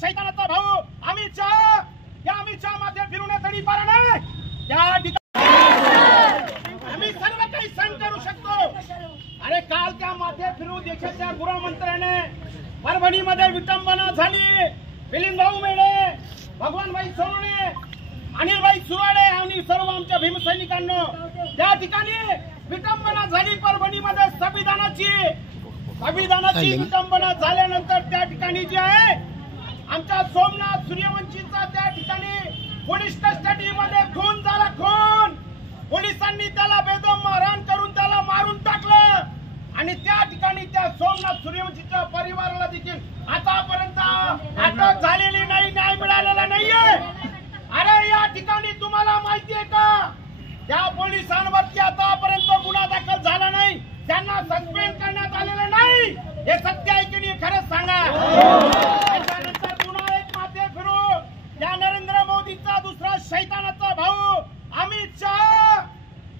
शैतानाचा भाऊ अमित शहा, या अमित शहा माथे फिरून तडी पार नाही, त्या ठिकाणी आम्ही सर्व काही सहन करू शकतो। अरे काल त्या माथे फिरू देशाच्या गृहमंत्र्याने परभणीमध्ये विटंबना झाली। मिलिंद भाऊ मेढे, भगवानभाई सोनवणे, अनिलभाई सुराडे आणि सर्व आमच्या भीमसैनिकांना त्या ठिकाणी विटंबना झाली। परभणीमध्ये संविधानाची विटंबना झाल्यानंतर त्या ठिकाणी जे आहे आमच्या सोमनाथ सूर्यवंशीचा त्या ठिकाणी पोलीस कस्टडीमध्ये खून झाला। खून पोलिसांनी त्याला बेदम मारहाण करून त्याला मारून टाकलं आणि त्या ठिकाणी त्या सोमनाथ सूर्यवंशीच्या परिवाराला देखील आतापर्यंत अटक झालेली नाही, न्याय मिळालेला नाहीये। अरे या ठिकाणी तुम्हाला माहिती आहे का, त्या पोलिसांवरती आतापर्यंत गुन्हा दाखल झाला नाही, त्यांना सस्पेंड करण्यात आलेलं नाही। हे सत्य आहे की नाही, खरंच सांगा। त्यानंतर पुन्हा एक माथे फिरू त्या नरेंद्र मोदीचा दुसरा शैतानाचा भाऊ अमित शहा,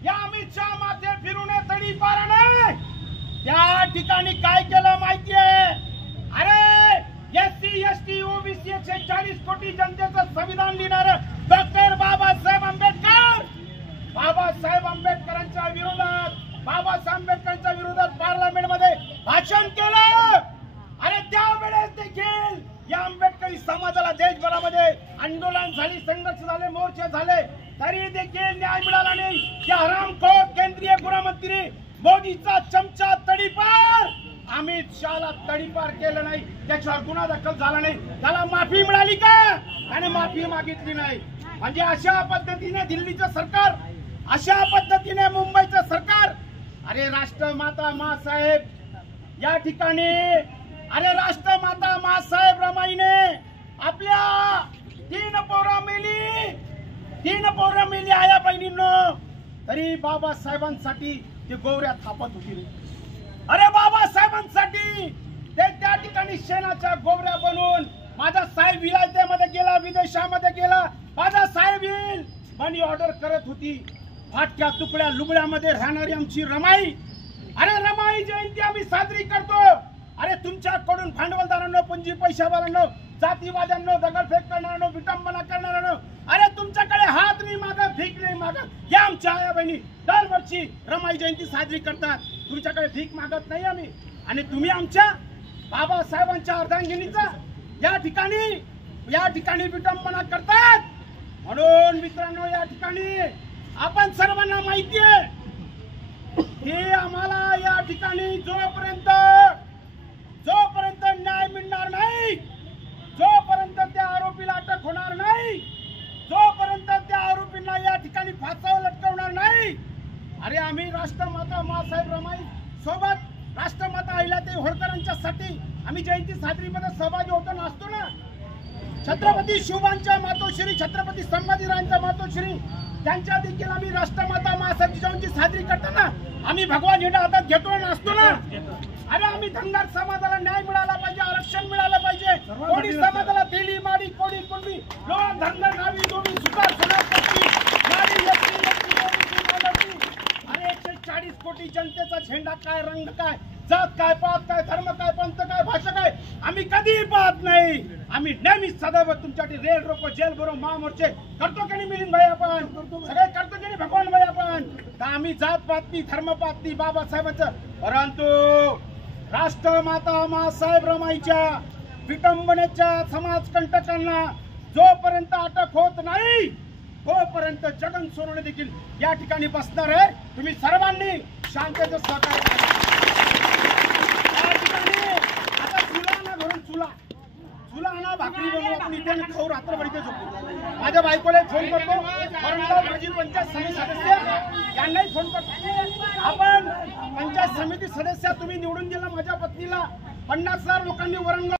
या अमित शहा माथे फिरून तडी पार नाही, त्या ठिकाणी काय केलं माहिती आहे? अरे एससी एसटी ओबीसी 140 कोटी जनतेचं संविधान लिहिणार डॉक्टर बाबासाहेब आंबेडकरांच्या विरोधात पार्लमेंटमध्ये भाषण केलं। अरे त्यावेळेस देखील या आंबेडकरी समाजाला देशभरामध्ये आंदोलन झाली, संघर्ष झाले, मोर्चे झाले, तरी देखील न्याय मिळाला नाही। त्या हरामखोर केंद्रीय गृहमंत्री मोदीचा चमचा तडीपार अमित शहाला तडीपार केलं नाही, त्याच्यावर गुन्हा दाखल झाला नाही, त्याला माफी मिळाली का? त्याने माफी मागितली नाही। म्हणजे अशा पद्धतीने दिल्लीचं सरकार, अशा पद्धतीने मुंबईचं सरकार, अरे राष्ट्रमाता मासाहेब या ठिकाणी, अरे राष्ट्रमाता मासाहेब रमाईने आपल्या तीन पोरं मेली आया बहिणींनो, तरी बाबासाहेबांसाठी ते गोवऱ्या थापत होती। अरे बाबासाहेबांसाठी ते त्या ठिकाणी शेणाच्या गोवऱ्या बनवून माझा साहेब विलायतेमध्ये गेला, विदेशामध्ये गेला, माझा साहेब येईल मनी ऑर्डर करत होती। फाटक्या तुकड्या लुगड्यामध्ये राहणारी आमची रमाई, अरे रमाई जयंती आम्ही साजरी करतो। अरे तुमच्याकडून भांडवलदारांनो, पुंजी पैशावाल्यांनो, जातीवाद्यांनो, दगडफेक करणाऱ्यांनो, विटंबना करणाऱ्यांनो, अरे तुमच्याकडे हात नाही मागत, भीक नाही मागत। या आमच्या आया बहिणी दरवर्षी रमाई जयंती साजरी करतात, तुमच्याकडे भीक मागत नाही आम्ही। आणि तुम्ही आमच्या बाबासाहेबांच्या अर्धांगिनीचा या ठिकाणी विटंबना करतात। म्हणून मित्रांनो, या ठिकाणी आपण सर्वांना माहिती आहे की आम्हाला या ठिकाणी जोपर्यंत न्याय मिळणार नाही, जोपर्यंत त्या आरोपीला अटक होणार नाही, जोपर्यंत त्या आरोपींना या ठिकाणी फासावर लटकवणार नाही, अरे आम्ही राष्ट्रमाता मासाहेब रमाई सोबत राष्ट्रमाता अहिल्यादेवी होळकरांच्यासाठी आम्ही जयंती साजरीमध्ये सहभागी होतो, नाचतो ना। छत्रपती शिवबांच्या मातोश्री, छत्रपती संभाजीराजांच्या मातोश्री, त्यांच्या देखील आम्ही राष्ट्रमाता मासाहेब जयंती साजरी करताना आम्ही भगवा झेंडा हातात घेतो, नाचतो ना। अरे आम्ही धनगर समाजाला न्याय मिळाला पाहिजे, आरक्षण मिळालं पाहिजे, कोणी समाजाला दिली माडी, कोणी कुणबी, लोक धनगर नावी दोन्ही सुधार सोनापट्टी नाडी अरे 140 कोटी जनतेचा झेंडा काय, रंग काय, जात काय, पात काय, धर्म काय, पंथ काय, भाषा काय, आम्ही कधी पाहत नाही। आम्ही नेहमी सदैव तुमच्यासाठी रेल रोको, जेल भरो, महामोर्चे करतो की नाही मिलिंद भाई, आपण सगळे करतो की नाही भगवान भाई आपण? तर आम्ही जात पात नाही, धर्म पात नाही, बाबासाहेबांचं। परंतु राष्ट्रमाता मासाहेब रमाईच्या विटंबनेच्या समाजकंटकांना जोपर्यंत अटक होत नाही, तोपर्यंत जगन सोनवणे देखील या ठिकाणी बसणार आहे। तुम्ही सर्वांनी शांततेचं सहकार्य करा। आता चुला ना घरून चुला ना भाकरी बनवून आपण इथे खाऊ, रात्रभर इथे झोपू। माझ्या बायकोला फोन करतो, माझी पंचायत समिती सदस्य यांनाही फोन करतो। आपण पंचायत समिती सदस्य तुम्ही निवडून दिला, माझ्या पत्नीला 50,000 लोकांनी वरंगळ